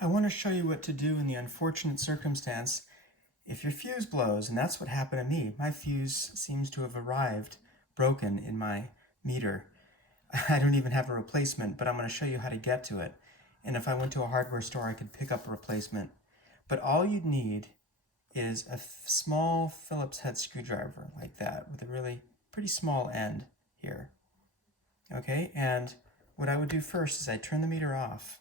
I want to show you what to do in the unfortunate circumstance if your fuse blows, and that's what happened to me. My fuse seems to have arrived broken in my meter. I don't even have a replacement, but I'm going to show you how to get to it. And if I went to a hardware store, I could pick up a replacement. But all you'd need is a small Phillips head screwdriver like that with a really pretty small end here. Okay, and what I would do first is I'd turn the meter off.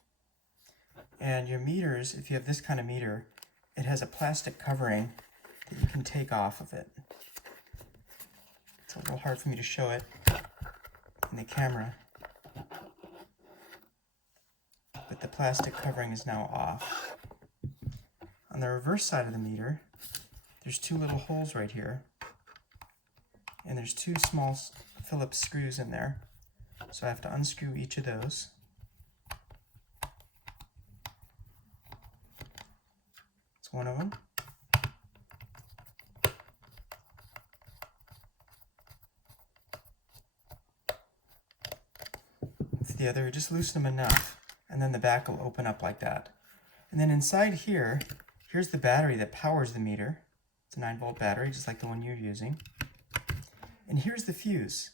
And your meters, if you have this kind of meter, it has a plastic covering that you can take off of it. It's a little hard for me to show it in the camera, but the plastic covering is now off. On the reverse side of the meter, there's two little holes right here, and there's two small Phillips screws in there, so I have to unscrew each of those. It's one of them. It's the other. Just loosen them enough, and then the back will open up like that. And then inside here, here's the battery that powers the meter. It's a 9-volt battery, just like the one you're using. And here's the fuse.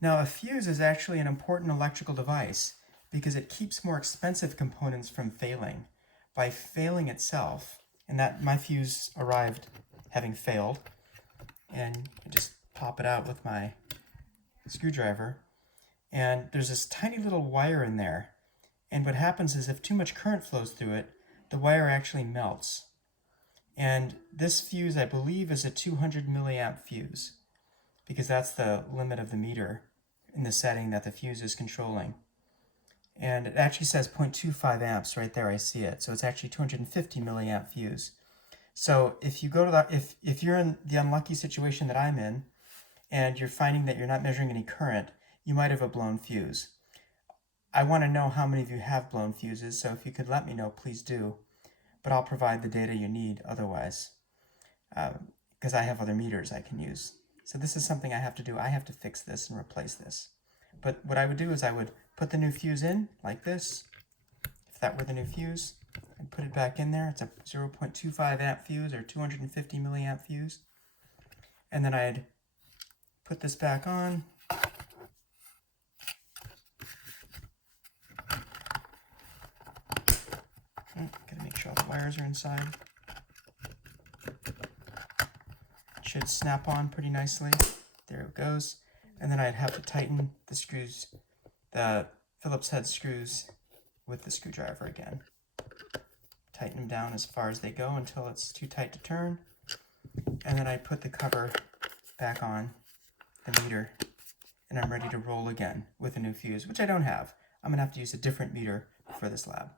Now, a fuse is actually an important electrical device because it keeps more expensive components from failing. By failing itself, and that my fuse arrived having failed, and I just pop it out with my screwdriver, and there's this tiny little wire in there, and what happens is if too much current flows through it, the wire actually melts. And this fuse, I believe, is a 200 milliamp fuse, because that's the limit of the meter in the setting that the fuse is controlling. And it actually says 0.25 amps right there, I see it. So it's actually 250 milliamp fuse. So if you go to that, if you're in the unlucky situation that I'm in, and you're finding that you're not measuring any current, you might have a blown fuse. I want to know how many of you have blown fuses, so if you could let me know, please do. But I'll provide the data you need otherwise, because I have other meters I can use. So this is something I have to do. I have to fix this and replace this. But what I would do is I would put the new fuse in like this. If that were the new fuse, I'd put it back in there. It's a 0.25 amp fuse or 250 milliamp fuse. And then I'd put this back on. Gotta make sure all the wires are inside. It should snap on pretty nicely. There it goes. And then I'd have to tighten the screws, the Phillips head screws, with the screwdriver again. Tighten them down as far as they go until it's too tight to turn. And then I put the cover back on the meter, and I'm ready to roll again with a new fuse, which I don't have. I'm gonna have to use a different meter for this lab.